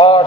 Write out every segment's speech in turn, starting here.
8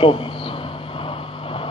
24।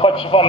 55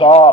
4,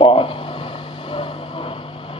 5।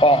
5।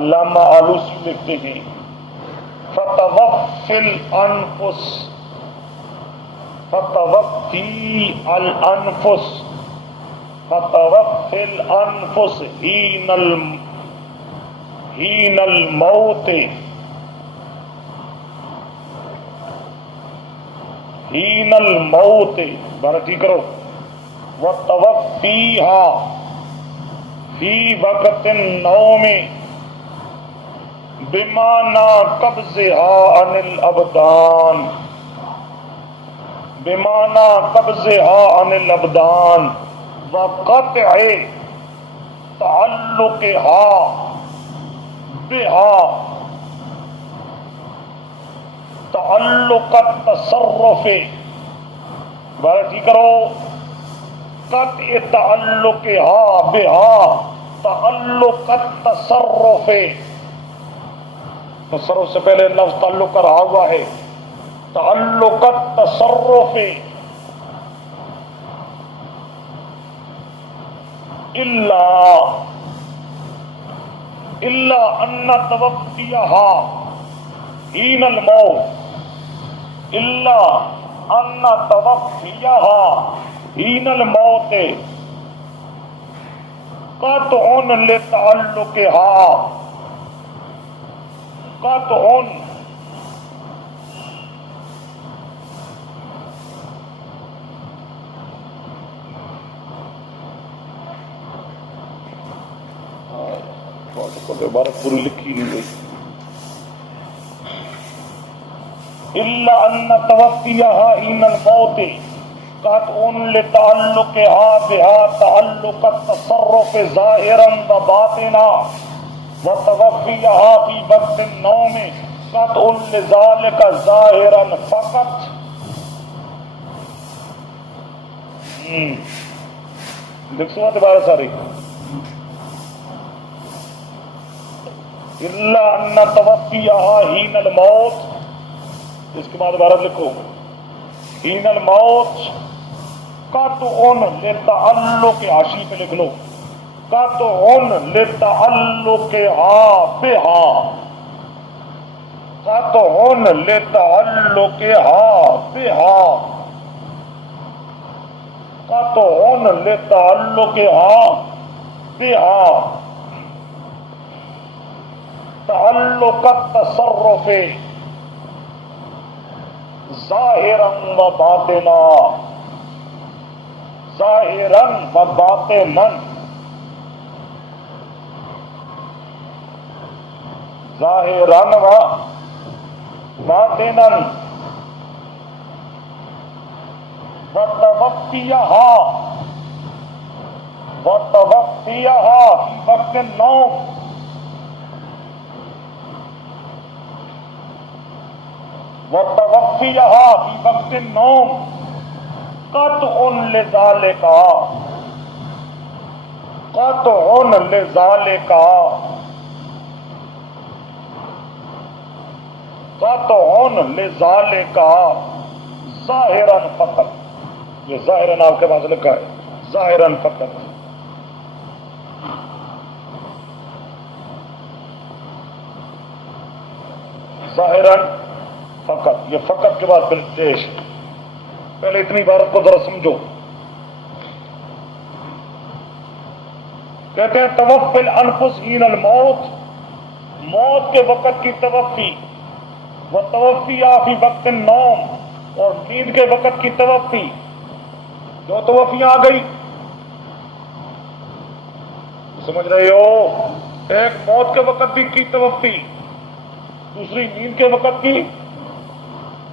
علامہ آلوسی لکھتے ہیں فتوفی الانفس، فتوفی الانفس، فتوفی الانفس حین الموت، حین الموت، بارہ ٹھیک کرو، وتوفیہا فی وقت النوم بمعنی قبضہا عن الابدان، بمعنی قبضہا عن الابدان وقطع تعلقہا بہا تعلق التصرف، بارہ ٹھیک کرو، قطع تعلقہا بہا تعلق التصرف، تصرف سے پہلے لفظ تعلق کا رہا ہوا ہے، تعلق التصرف الا ان توفیہا حین الموت، الا ان توفیہا حین الموت قطع لتعلقہا، قطع عبارت پوری لکھی نہیں گئی، الا ان توفیہا حین الموت قطع لتعلقہا بہا تعلق التصرف ظاہرا و باطنا، وتوفیہا فی وقت النوم قطع لذالک ظاہرا فقط۔ دیکھ سو عبارت ساری، الا ان توفیہا حین الموت، اس کے بعد عبارت لکھو، حین الموت قطع لتعلق، حاشی پہ لکھ لو، قطع لتعلقہا بہا، قطع لتعلقہا بہا، قطع لتعلقہا بہا تعلق التصرف ظاہرا و باطنا، ظاہرا و باطنا، ظاہرا و باطنا، وتوفیہا فی وقت النوم، وتوفیہا فی وقت النوم قطع لذالک، قطع لذالک، قطع لذالک ظاہرا فقط، یہ ظاہرا آپ کے پاس لکھا ہے، ظاہرا فقط، ظاہرا فقط، یہ فقط کے بعد پھر پیش، پہلے اتنی عبارت کو ذرا سمجھو، کہتے ہیں توفی الانفس حین الموت، موت کے وقت کی توفی، وتوفیہا فی وقت النوم، اور نیند کے وقت کی توفی، دو توفیاں آ گئی، سمجھ رہے ہو، ایک موت کے وقت کی توفی، دوسری نیند کے وقت کی،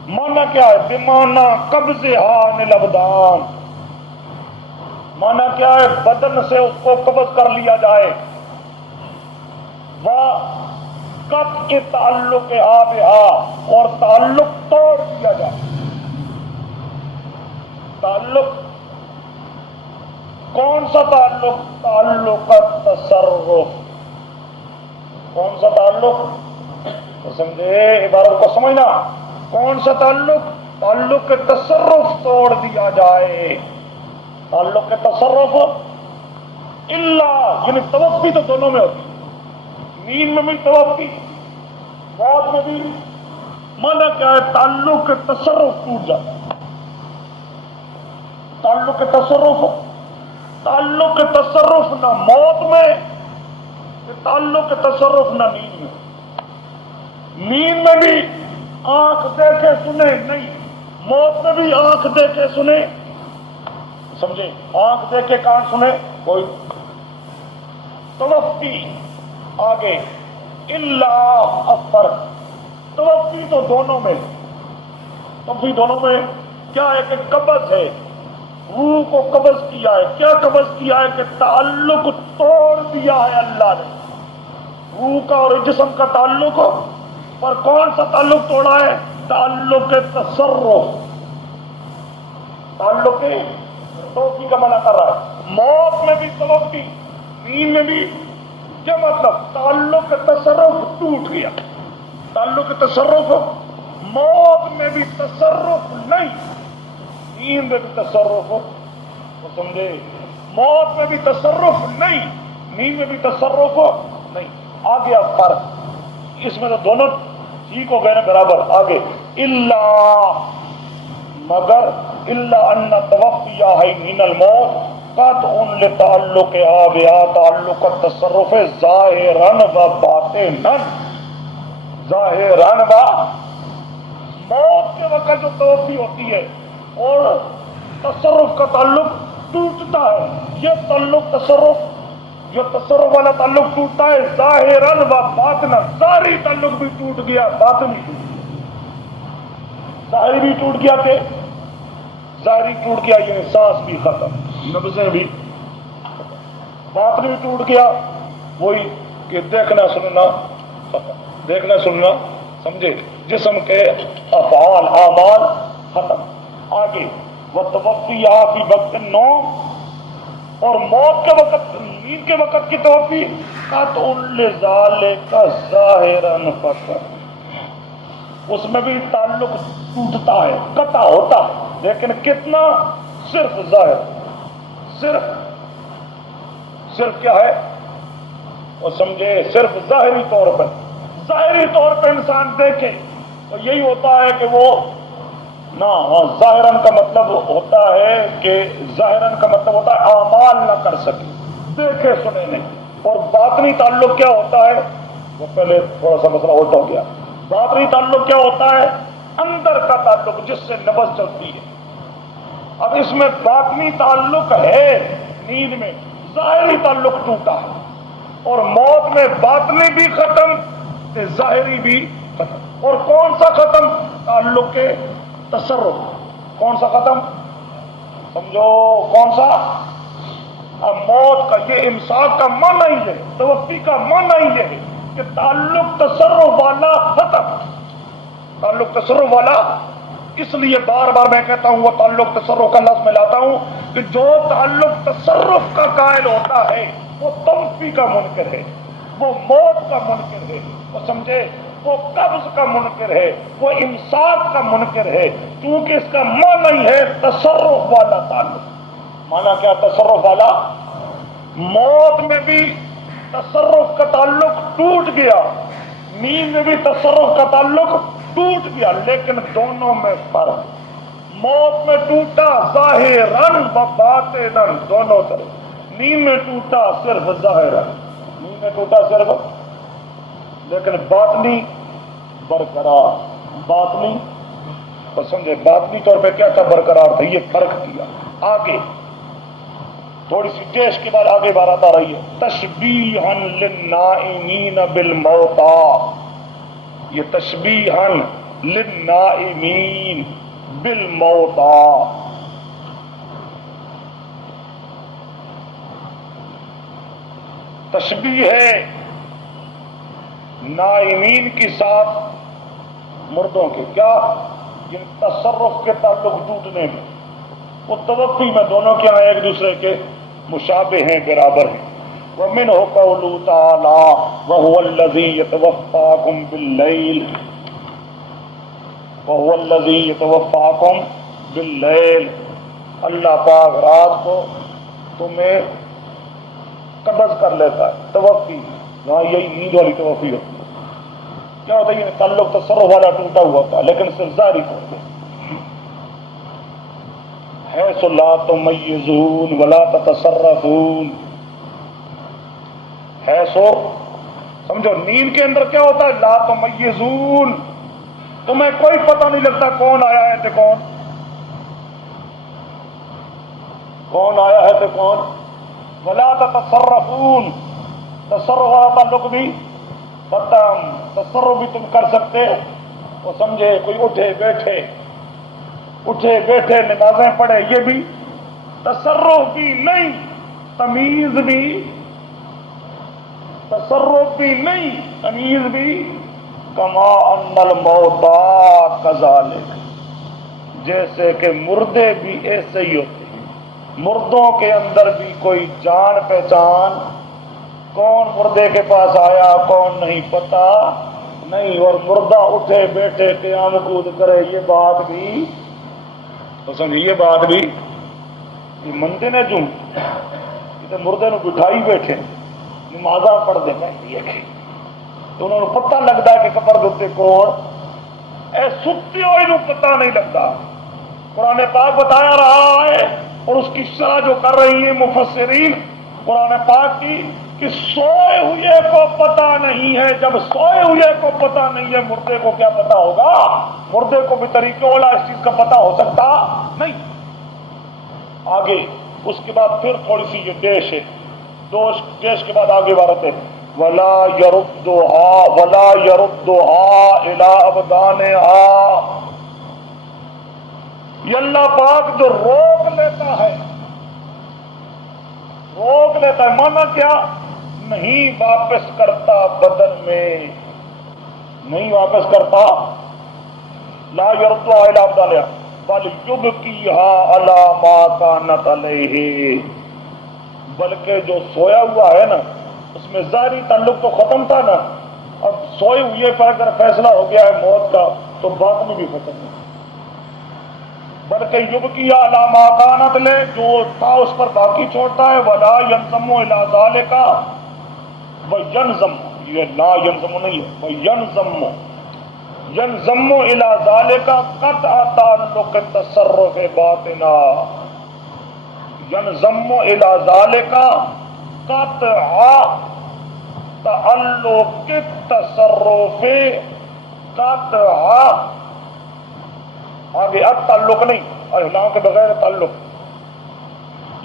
مانا کیا ہے؟ بمانا قبضہا عن الابدان، مانا کیا ہے؟ بدن سے اس کو قبض کر لیا جائے، وقطع تعلقہا بہا، اور تعلق توڑ دیا جائے، تعلق، کون سا تعلق؟ تعلق التصرف، کون سا تعلق؟ تو سمجھے عبارت کو سمجھنا، کون سا تعلق؟ تعلق کے تصرف توڑ دیا جائے، تعلق کے تصرف، الا یعنی توفی تو دونوں میں ہوتی، نیند میں بھی توفی، موت میں بھی۔ مانا کیا ہے؟ تعلق کے تصرف ٹوٹ جاتا ہے، تعلق کے تصرف نہ موت میں، تعلق کے تصرف نہ نیند میں۔ نیند میں بھی آنکھ دیکھے سنے نہیں، موت میں بھی آنکھ دیکھے سنے، سمجھے؟ آنکھ دیکھے کان سنے کوئی توفی۔ آگے اللہ الفرق، توفی تو دونوں میں، توفی دونوں میں کیا ہے کہ قبض ہے، روح کو قبض کیا ہے۔ کیا قبض کیا ہے؟ کہ تعلق توڑ دیا ہے اللہ نے، روح کا اور جسم کا تعلق۔ اور کون سا تعلق توڑا ہے؟ تعلق تصرف، تعلق توفی کا منع کر رہا ہے۔ موت میں بھی توفی، نیند میں بھی۔ کیا مطلب؟ تعلق تصرف ٹوٹ گیا، تعلق تصرف۔ موت میں بھی تصرف نہیں، نیند میں بھی تصرف ہو، سمجھے؟ موت میں بھی تصرف نہیں، نیند میں بھی تصرف ہو نہیں۔ آگے اب فرق، اس میں تو دونوں ٹھیک ہو گئے نا برابر۔ آگے اللہ، مگر اللہ ان توفیہ ہے من الموت قطع لتعلق آبیا تعلق التصرف ظاہراً و باطناً، ظاہراً و، موت کے وقت جو توفی ہوتی ہے اور تصرف کا تعلق ٹوٹتا ہے، یہ تعلق تصرف، جو تصرف والا تعلق ٹوٹتا ہے ظاہراً و باطناً، ظاہری تعلق بھی ٹوٹ گیا، باطنی ٹوٹ گیا۔ ظاہری بھی ٹوٹ گیا کہ ظاہری ٹوٹ گیا یعنی سانس بھی ختم، نبضیں بھی، باطنی بھی ٹوٹ گیا، وہی کہ دیکھنا سننا ختم، دیکھنا سننا، سمجھے؟ جسم کے افعال اعمال ختم۔ آگے وتوفیہ فی وقت النوم، اور موت کے وقت، نیند کے وقت کی توفی قطع لذالک ظاہراً فقط، اس میں بھی تعلق ٹوٹتا ہے، قطع ہوتا ہے، لیکن کتنا؟ صرف ظاہر، صرف کیا ہے وہ سمجھے؟ صرف ظاہری طور پر، ظاہری طور پہ انسان دیکھے تو یہی ہوتا ہے کہ وہ نہ، ظاہراً کا مطلب ہوتا ہے کہ ظاہراً کا مطلب ہوتا ہے اعمال نہ کر سکے، دیکھے سنے نہیں۔ اور باطنی تعلق کیا ہوتا ہے؟ وہ پہلے تھوڑا سا مسئلہ الٹا ہو گیا۔ باطنی تعلق کیا ہوتا ہے؟ اندر کا تعلق جس سے نبض چلتی ہے۔ اب اس میں باطنی تعلق ہے نیند میں، ظاہری تعلق ٹوٹا ہے، اور موت میں باطنی بھی ختم ظاہری بھی ختم۔ اور کون سا ختم؟ تعلق کے تصرف۔ کون سا ختم؟ سمجھو کون سا؟ اب موت کا یہ امساک کا معنی ہی ہے، توفی کا معنی ہی ہے کہ تعلق تصرف والا ختم، تعلق تصرف والا۔ اس لیے بار بار میں کہتا ہوں وہ تعلق تصرف کا لفظ میں لاتا ہوں کہ جو تعلق تصرف کا قائل ہوتا ہے وہ توفی کا منکر ہے، وہ موت کا منکر ہے، وہ سمجھے؟ وہ قبض کا منکر ہے، وہ امساک کا منکر ہے، کیونکہ اس کا معنی ہے تصرف والا تعلق۔ معنی کیا؟ تصرف والا۔ موت میں بھی تصرف کا تعلق ٹوٹ گیا، نیند میں بھی تصرف کا تعلق ٹوٹ گیا، لیکن دونوں میں فرق۔ موت میں ٹوٹا ظاہراً و باطناً، دونوں طرف۔ نیند میں ٹوٹا صرف ظاہراً، نیند میں ٹوٹا صرف، لیکن باطنی برقرار۔ باطنی سمجھے؟ باطنی طور پہ کیا تھا؟ برقرار تھا، یہ فرق کیا۔ آگے تھوڑی سی ٹیسٹ کے بعد آگے بات آ رہی ہے، تشبیہا للنائمین بالموتى، یہ تشبیہا للنائمین بالموتى، تشبیہ ہے نائمین کے ساتھ مردوں کے، کیا؟ جن تصرف کے تعلق ٹوٹنے میں، وہ توفی میں دونوں کے یہاں ایک دوسرے کے مشابہ ہیں، برابر ہیں۔ وَمِنْهُ قَوْلُهُ تَعَالَى وَهُوَ الَّذِي يَتَوَفَّاكُمْ بِاللَّيْلِ، وَهُوَ الَّذِي يَتَوَفَّاكُمْ بِاللَّيْلِ، اللہ پاک رات کو تمہیں قبض کر لیتا ہے، توفی وہاں یہی نیند والی توفیق ہوتی ہے. کیا ہوتا ہے یہ تعلق تصرف والا ٹوٹا ہوا تھا لیکن صرف ظاہری طور پہ. حیث لا تمیزون ولا تتصرفون. حیث سمجھو نیند کے اندر کیا ہوتا ہے؟ لا تمیزون، تمہیں کوئی پتہ نہیں لگتا کون آیا ہے تو کون آیا ہے تو کون. ولا تتصرفون، تصرف والا تعلق بھی ختم. تصرف بھی تم کر سکتے وہ سمجھے کوئی اٹھے بیٹھے نمازیں پڑھے، یہ بھی تصرف بھی نہیں، تمیز بھی، تصرف بھی نہیں تمیز بھی. کما ان الموت کذالک، جیسے کہ مردے بھی ایسے ہی ہوتے ہیں. مردوں کے اندر بھی کوئی جان پہچان، کون مردے کے پاس آیا کون نہیں پتا نہیں، اور مردہ اٹھے بیٹھے قیام کود کرے، یہ بات بھی تو سمجھے، یہ بات بھی منتے نے جو تو مردے نو بٹھائی بیٹھے نمازاں پڑھ دے میں تو انہوں نے پتہ لگتا ہے کہ قبر دے کون اے ستے ہوئے نو پتہ نہیں لگتا. قرآن پاک بتایا رہا ہے اور اس کی شرح جو کر رہی ہیں مفسرین قرآن پاک کی کہ سوئے ہوئے کو پتہ نہیں ہے. جب سوئے ہوئے کو پتہ نہیں ہے مردے کو کیا پتہ ہوگا؟ مردے کو بھی طریقے والا اس چیز کا پتہ ہو سکتا نہیں. آگے اس کے بعد پھر تھوڑی سی یہ ڈیش ہے، ڈیش کے بعد آگے عبارت ہے ولا يردها الى ابدانها. یہ اللہ پاک جو روک لیتا ہے مانا کیا؟ نہیں واپس کرتا بدن میں، نہیں واپس کرتا. لا يردها الى ابدانها بل يبقيها على ما كانت عليه. بلکہ جو سویا ہوا ہے نا اس میں ظاہری تعلق تو ختم تھا نا، اب سوئے ہوئے پر اگر فیصلہ ہو گیا ہے موت کا تو بات میں بھی ختم نہیں. بلکہ یبقی علی ما کانت لے، جو تھا اس پر باقی چھوڑتا ہے. ولا ینضم الی ذالک وینضم، یہ لا ینضم نہیں ہے، ینضم الی ذالک قطع تعلق تصرف باطنا. ینضم الی ذالک قطع تعلق تصرف قطع. آگے اب تعلق نہیں، الہام کے بغیر تعلق.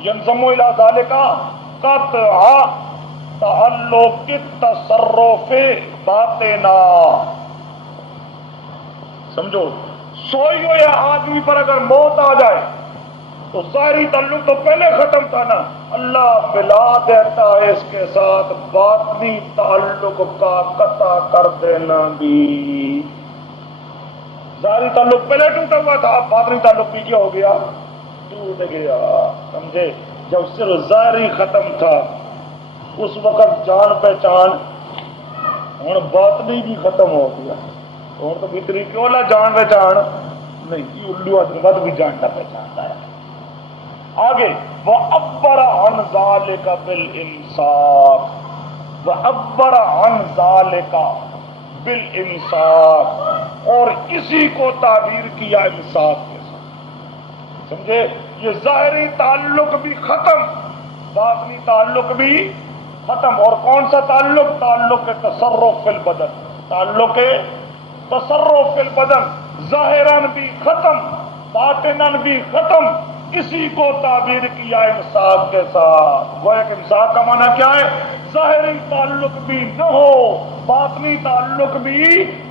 ینضم الی ذالک قطع تعلق تصرف باطنا. سمجھو سوئی ہوئے آدمی پر اگر موت آ جائے تو ظاہری تعلق تو پہلے ختم تھا نا، اللہ ملا دیتا ہے اس کے ساتھ باطنی تعلق کا قطع کر دینا بھی. ظاہری تعلق پہلے ٹوٹا ہوا تھا، اب باطنی تعلق بھی کیا ہو گیا؟ ٹوٹ گیا. سمجھے؟ جب صرف ظاہری ختم تھا اس وقت جان پہچان، ہوں باطنی بھی ختم ہو گیا. اور تو بھیتری کیوں نہ جان پہچان نہیں، یہ الو ادربت بھی جاننا پہچانتا ہے. آگے وَعَبَّرَ عَنْ ذَلِكَ بِالْإِمْسَاكِ، وَعَبَّرَ عَنْ ذَلِكَ بِالْإِمْسَاكِ، اور اسی کو تعبیر کیا امساک کے ساتھ. سمجھے؟ یہ ظاہری تعلق بھی ختم، باطنی تعلق بھی ختم. اور کون سا تعلق؟ تعلق تصرف فی البدن، تعلق تصرف فی البدن ظاہراً بھی ختم باطناً بھی ختم. اسی کو تعبیر کیا امساک کے ساتھ. وہ ایک امساک کا معنی کیا ہے؟ ظاہری تعلق بھی نہ ہو، باطنی تعلق بھی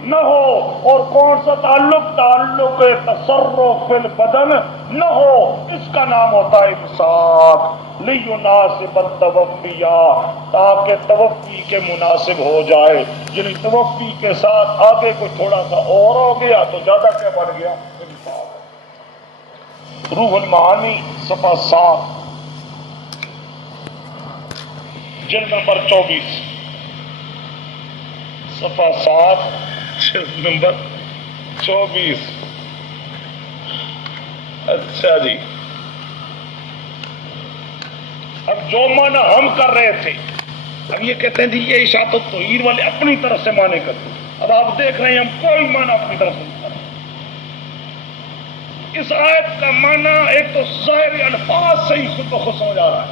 نہ ہو. اور کون سا تعلق؟ تعلق تصرف فی البدن نہ ہو، اس کا نام ہوتا ہے امساک. لِيُنَاسِبَ التَّوَفِّيَ، تاکہ توفی کے مناسب ہو جائے. یعنی توفی کے ساتھ آگے کوئی تھوڑا سا اور ہو گیا تو زیادہ کیا بڑھ گیا؟ امساک. روح المعانی صفحہ 7 جلد نمبر 24، صفحہ 7 جلد نمبر 24. اچھا جی، اب جو معنی ہم کر رہے تھے اب یہ کہتے ہیں جی یہ اشاعت التوحید والے اپنی طرف سے معنی کرتے ہیں. اب آپ دیکھ رہے ہیں ہم کوئی معنی اپنی طرف سے نہیں کرتے. اس آیت کا معنی ایک تو ظاہر الفاظ سے ہی خود بخود سمجھ آ رہا ہے،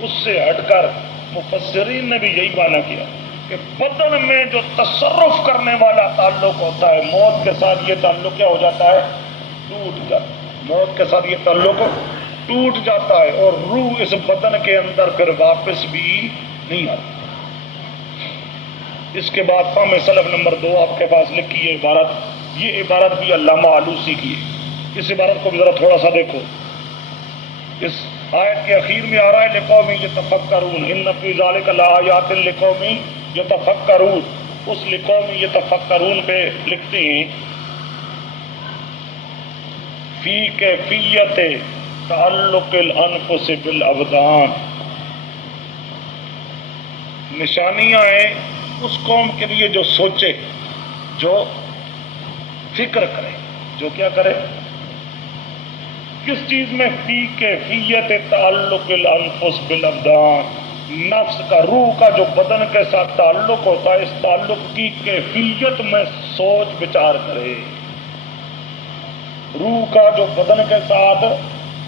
اس سے ہٹ کر مفسرین نے بھی یہی معنی کیا کہ بدن میں جو تصرف کرنے والا تعلق ہوتا ہے موت کے ساتھ یہ تعلق کیا ہو جاتا ہے؟ ٹوٹ جاتا ہے. موت کے ساتھ یہ تعلق ٹوٹ جاتا ہے اور روح اس بدن کے اندر پھر واپس بھی نہیں آتی. اس کے بعد فہم سلف نمبر 2 آپ کے پاس لکھی ہے عبارت. یہ عبارت بھی علامہ آلوسی کی ہے. اس عبارت کو بھی ذرا تھوڑا سا دیکھو. اس آیت کے اخیر میں آ رہا ہے لقوم یتفکرون ان فی ذلک لآیات لقوم یتفکرون. اس لقوم یتفکرون پہ لکھتے ہیں فی کیفیت تعلق الانفس بالابدان. نشانیاں ہیں اس قوم کے لیے جو سوچے، جو فکر کرے، جو کیا کرے، کس چیز میں؟ فی کیفیت تعلق الانفس بالابدان. نفس کا، روح کا جو بدن کے ساتھ تعلق ہوتا ہے، اس تعلق کی کیفیت میں سوچ بچار کرے. روح کا جو بدن کے ساتھ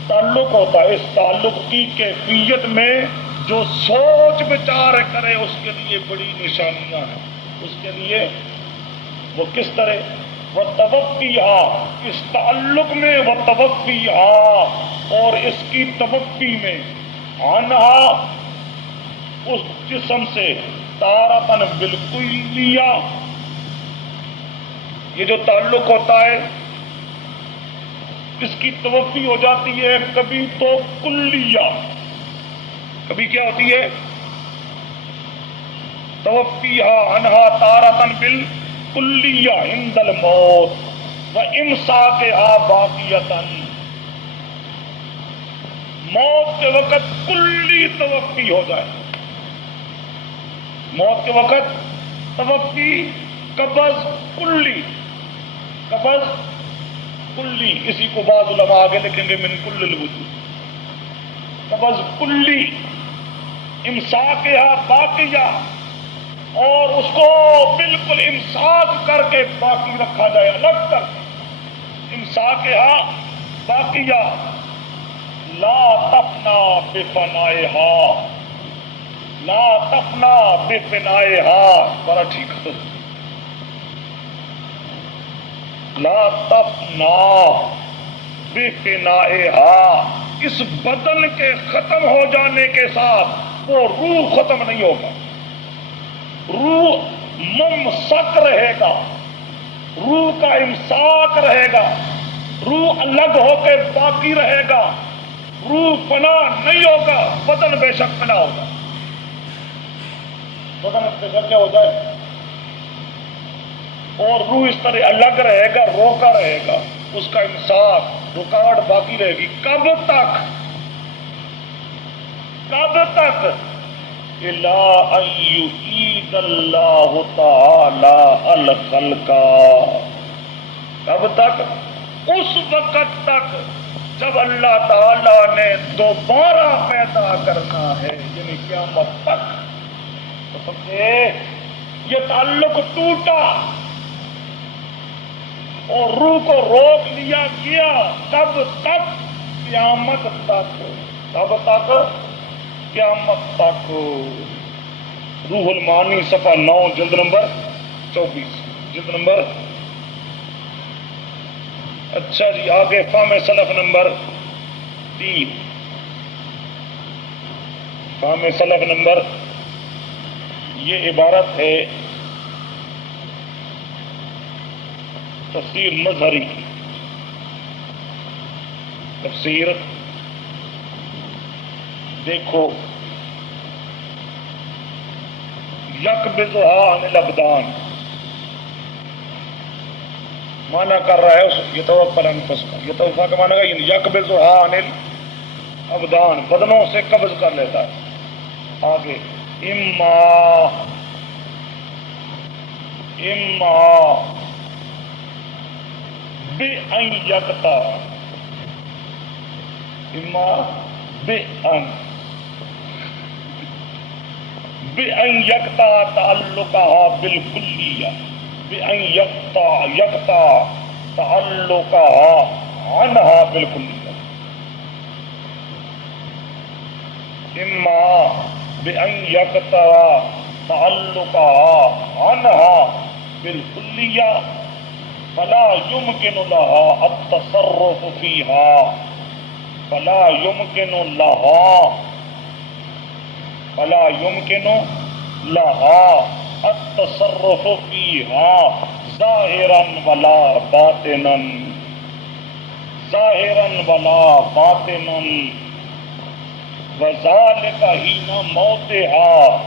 تعلق ہوتا ہے، اس تعلق کی کیفیت میں جو سوچ بچار کرے، اس کے لیے بڑی نشانیاں ہیں. اس کے لیے وہ کس طرح؟ وَتَوَفِّيهَا، اس تعلق میں وَتَوَفِّيهَا، اور اس کی توفی میں عنہا، اس جسم سے تارتن بالکلیہ. یہ جو تعلق ہوتا ہے اس کی توفی ہو جاتی ہے کبھی تو کلیہ، کبھی کیا ہوتی ہے؟ توفیہا عنہا تارتن بالکلیہ عند الموت وامساکہا باقیتن. موت کے وقت کلی توفی ہو جائے، موت کے وقت توفی، قبض کلی، قبض کلی. اسی کو بعض علماء آگے لکھیں گے من کل الوجوہ. قبض کلی، امساکہا باقیہ، اور اس کو بالکل امساک کر کے باقی رکھا جائے، الگ کر کے. امساکہا باقیہ لا تفنا بفنائہا، لا تفنا بفنائہا. بڑا ٹھیک ہے. لا تفنا بفنائہا، اس بدن کے ختم ہو جانے کے ساتھ وہ روح ختم نہیں ہوگا. روح ممسک رہے گا، روح کا امساک رہے گا، روح الگ ہو کے باقی رہے گا. روح فنا نہیں ہوگا، بدن بے شک فنا ہوگا. بدن بے شک کیا ہو جائے، اور روح اس طرح الگ رہے گا، روکا رہے گا. اس کا امساک، رکاوٹ باقی رہے گی. کب تک؟ کب تک؟ الا ان یعید اللہ تعالی الخلق. کب تک؟ اس وقت تک جب اللہ تعالی نے دوبارہ پیدا کرنا ہے، یعنی قیامت تک. تو سمجھے یہ تعلق ٹوٹا اور روح کو روک لیا گیا. تب تک قیامت تک، تب تک قیامت تک. روح المعانی صفحہ 9 جلد نمبر 24، جلد نمبر. اچھا جی آگے فہم سلف نمبر 3. فہم سلف نمبر، یہ عبارت ہے تفسیر مظہری کی. تفسیر دیکھو، یقبضھا عن الابدان مانا کر رہا ہے یہ توفی الانفس کا. یہ توفی کا مانا ہے یقبضھا عن الابدان، بدنوں سے قبض کر لیتا ہے. آگے اما بأن یقطع، اما بأن یکتا تعلقها بالکلیہ، بأن یکتا تعلقها عنها بالکلیہ، اما بأن یکتا تعلقها عنها بالکلیہ فلا يمكن لها التصرف فيها، فلا يمكن لها التصرف فيها ظاہرا ولا باطنا، ظاہرا ولا باطنا، وذلك حين موتها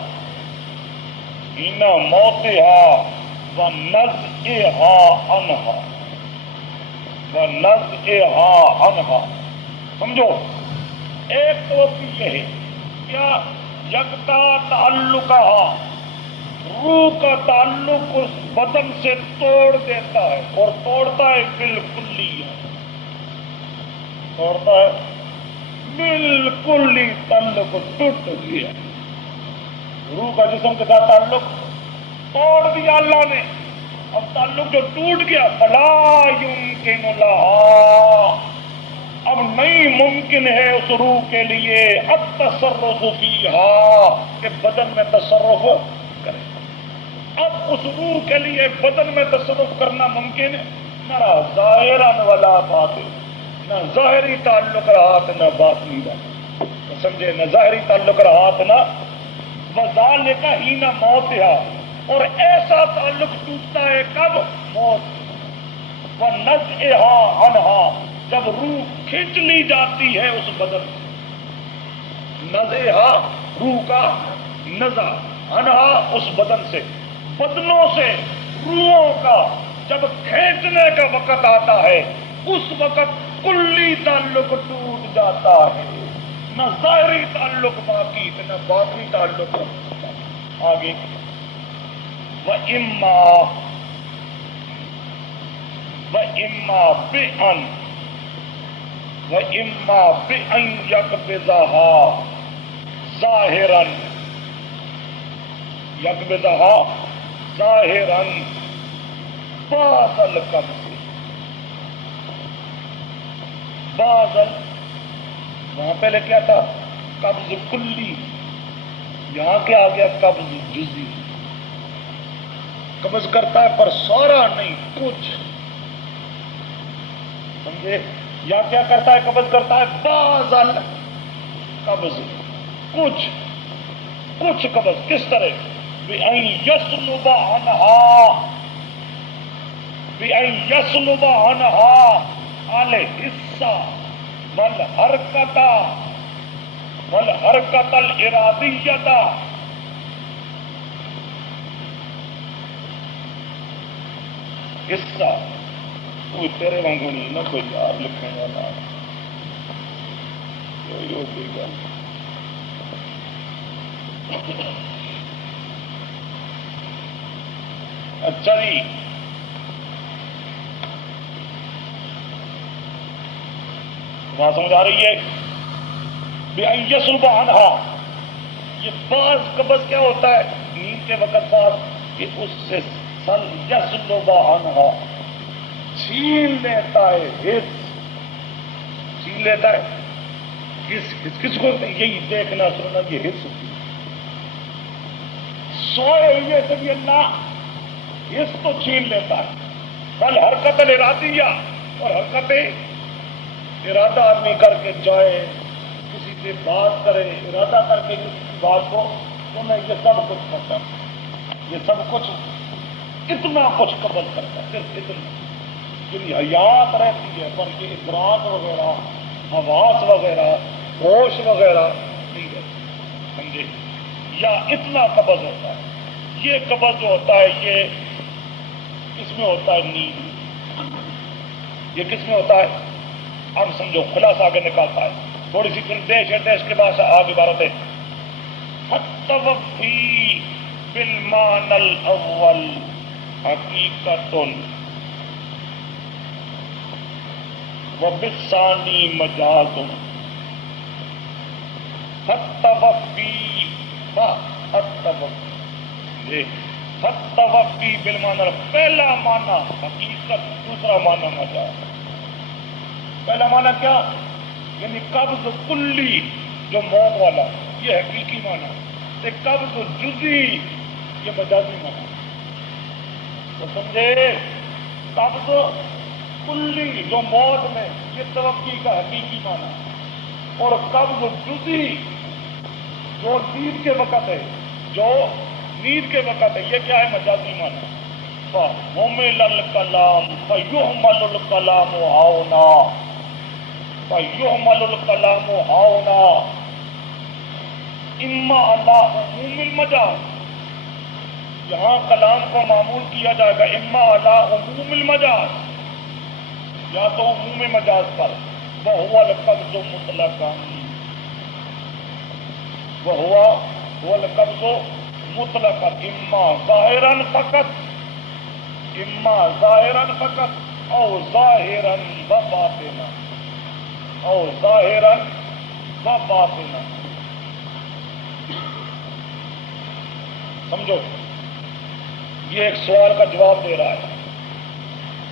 ونزعها عنها، سمجھو ایک تو یہ ہے کیا یکتا تعلقها، روح کا تعلق اس بدن سے توڑ دیتا ہے، اور توڑتا ہے بالکل، توڑتا ہے بالکل ہی، تعلق ٹوٹ گیا، روح کا جسم کے ساتھ تعلق توڑ دیا اللہ نے، اب تعلق جو ٹوٹ گیا فلا يمكن لها، اب نہیں ممکن ہے اس روح کے لیے التصرف فيها کہ بدن میں تصرف کرے، اب اس روح کے لیے بدن میں تصرف کرنا ممکن ہے نہ ظاہرا ولا باطن، نہ ظاہری تعلق رہا نہ باطنی رہا، سمجھے، نہ ظاہری تعلق رہا نہ، وذالک حین موتها، اور ایسا تعلق ٹوٹتا ہے کب؟ موت، ونزعها عنها، جب روح کھینچ لی جاتی ہے اس بدن سے، نزعها روح کا نزع، عنها اس بدن سے، بدنوں سے روحوں کا جب کھینچنے کا وقت آتا ہے اس وقت کلی تعلق ٹوٹ جاتا ہے، نہ ظاہری تعلق باقی نہ باطنی تعلق آگے، وَإِمَّا بِأَن يَقْبِضَهَا ظَاهِرًا، يَقْبِضَهَا ظَاهِرًا بعض القبض، وہاں پہلے کیا تھا؟ قبض کلی، یہاں کیا آ گیا؟ قبض جزئی، قبض کرتا ہے پر سارا نہیں، کچھ، سمجھے، یا کیا کرتا ہے؟ قبض کرتا ہے بعض القبض، کچھ قبض، کس طرح؟ بأن يسلب عنها الحصہ والحرکت الارادیۃ، حصہ، کوئی تیرے وانگو نہیں نہ کوئی یار لکھنے والا، کوئی گل، اچھا جی، وہاں سمجھ آ رہی ہے؟ بأن يسلب عنها، یہ بعض قبض کیا ہوتا ہے؟ نیند کے وقت بعض کہ اس سے یسلب عنها، چھین لیتا ہے، حص چھین لیتا ہے، کس کو؟ یہی دیکھنا سننا، یہ حص ہوتی ہے، سوئے ہوئے سے بھی اللہ حص تو چھین لیتا ہے، بل حرکت الارادیہ، اور حرکت ارادہ آدمی کر کے جائے، کسی سے بات کرے، ارادہ کر کے کسی بات کو، تو میں یہ سب کچھ کرتا ہوں، یہ سب کچھ، اتنا کچھ قبض کرتا ہے، صرف اتنا، یعنی حیات رہتی ہے پر یہ ادراک وغیرہ، حواس وغیرہ، ہوش وغیرہ نہیں رہتی، سمجھے، یا اتنا قبض ہوتا ہے، یہ قبض جو ہوتا ہے یہ کس میں ہوتا ہے؟ نیند، یہ کس میں ہوتا ہے؟ اب سمجھو، خلاصہ آگے نکالتا ہے، تھوڑی سی دیش کے بعد آگے عبارت ہے، التوفی بالمعنی الاول حقیقت وبالثانی مجاز، التوفی التوقی، یہ التوقی بالمعنی پہلا معنی حقیقت، دوسرا معنی مجاز۔ پہلا معنی کیا؟ یعنی قبض کلی جو موت والا، یہ حقیقی معنی، تے قبض جزئی یہ مجازی معنی۔ تو سمجھے، قبض کلی جو موت میں، یہ توقی کا حقیقی معنی، اور قبض جزئی جو نیند کے وقت ہے، جو نیند کے وقت ہے، یہ کیا ہے؟ مجازی معنی۔ فَحُمِلَ الْكَلَامُ فَيُحْمَلُ الْكَلَامُ هَاهُنَا، فَيُحْمَلُ الْكَلَامُ هَاهُنَا اِمَّا عَلَىٰ عُمُومِ الْمَجَازِ، یہاں کلام کو معمول کیا جائے گا اما علی عموم المجاز، یا تو عموم مجاز پر، وہو القبض مطلقا، وہو القبض مطلقا، اما ظاہرا فقط، اما ظاہرا فقط او ظاہرا و باطنا، او ظاہرا و باطنا۔ سمجھو، یہ ایک سوال کا جواب دے رہا ہے،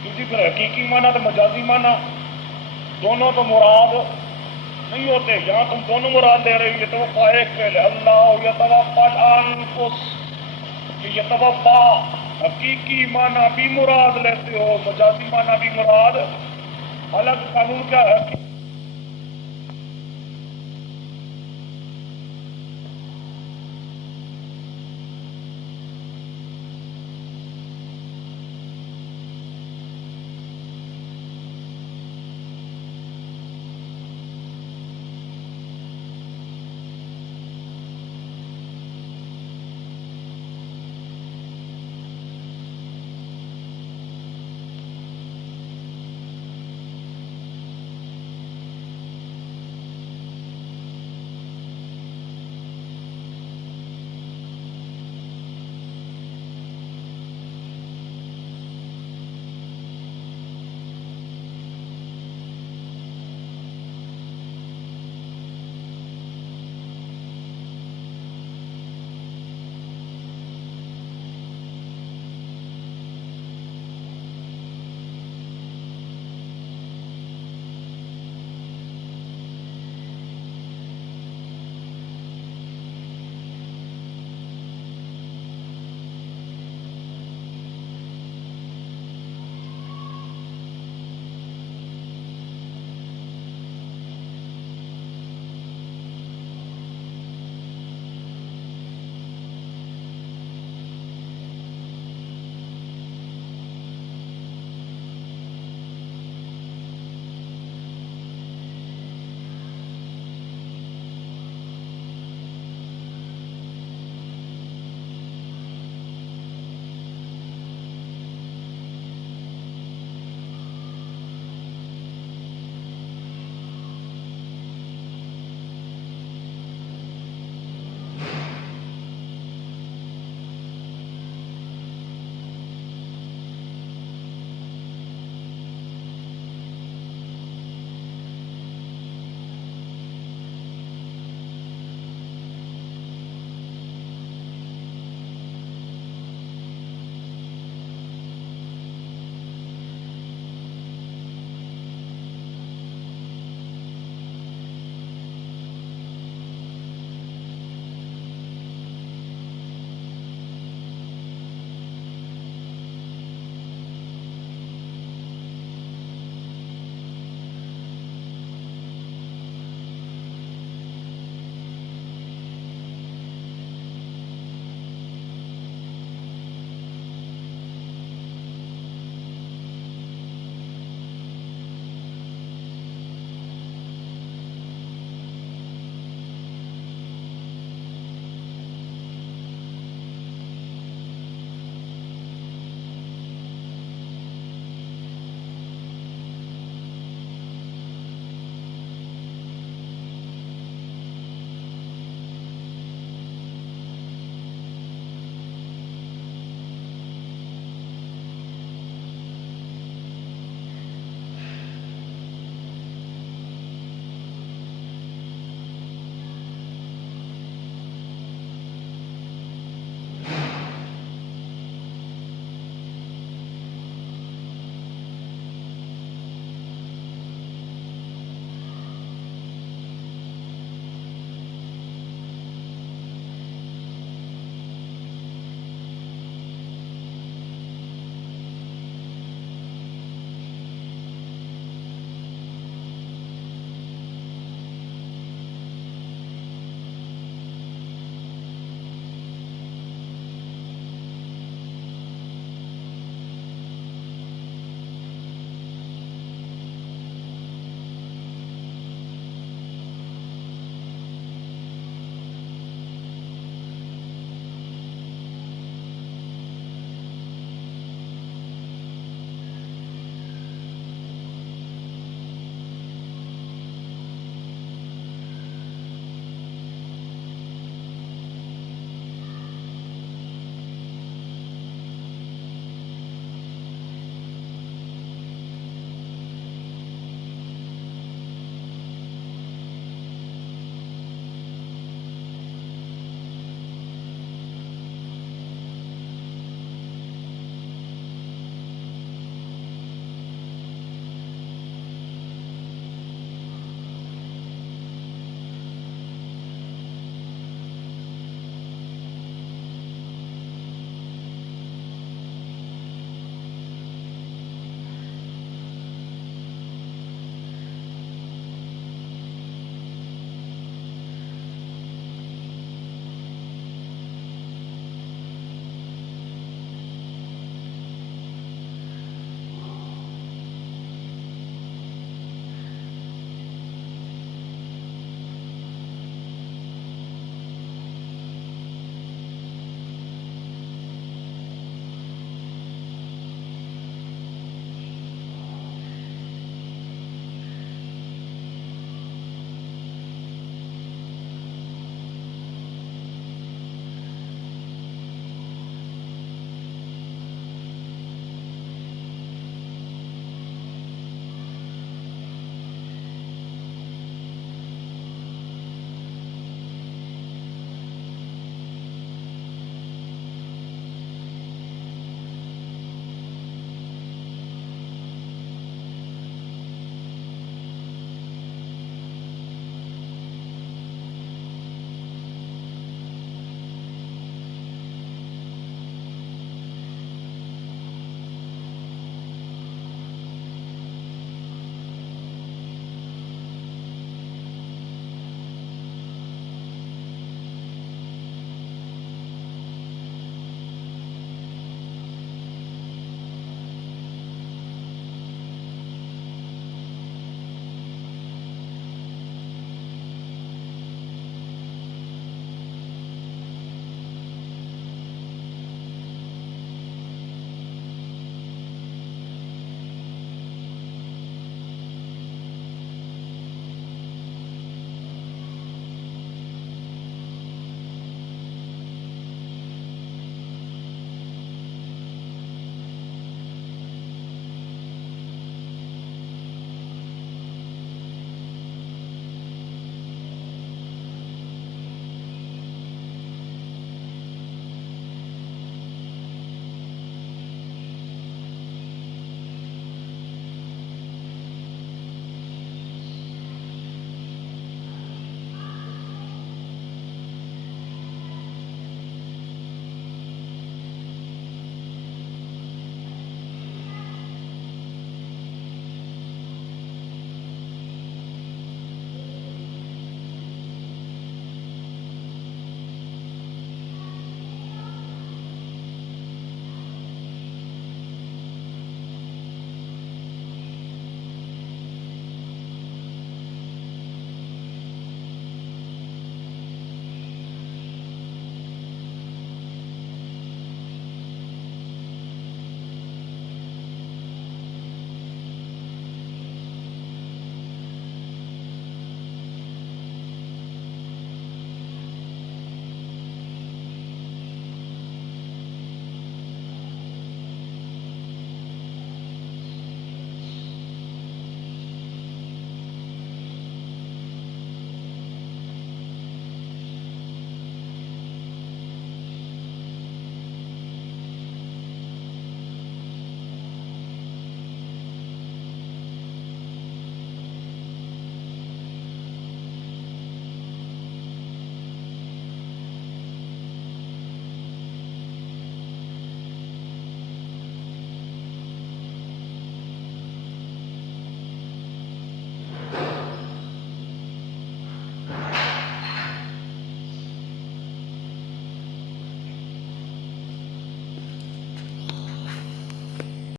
کسی پر حقیقی معنی تو مجازی معنی دونوں تو مراد نہیں ہوتے، یہاں تم دونوں مراد دے رہے ہو۔ یہ توفا ایک پہلے، اللہ یتوفا الانفس، یہ یتوفا حقیقی معنی بھی مراد لیتے ہو، مجازی معنی بھی مراد۔ الگ قانون کیا ہے؟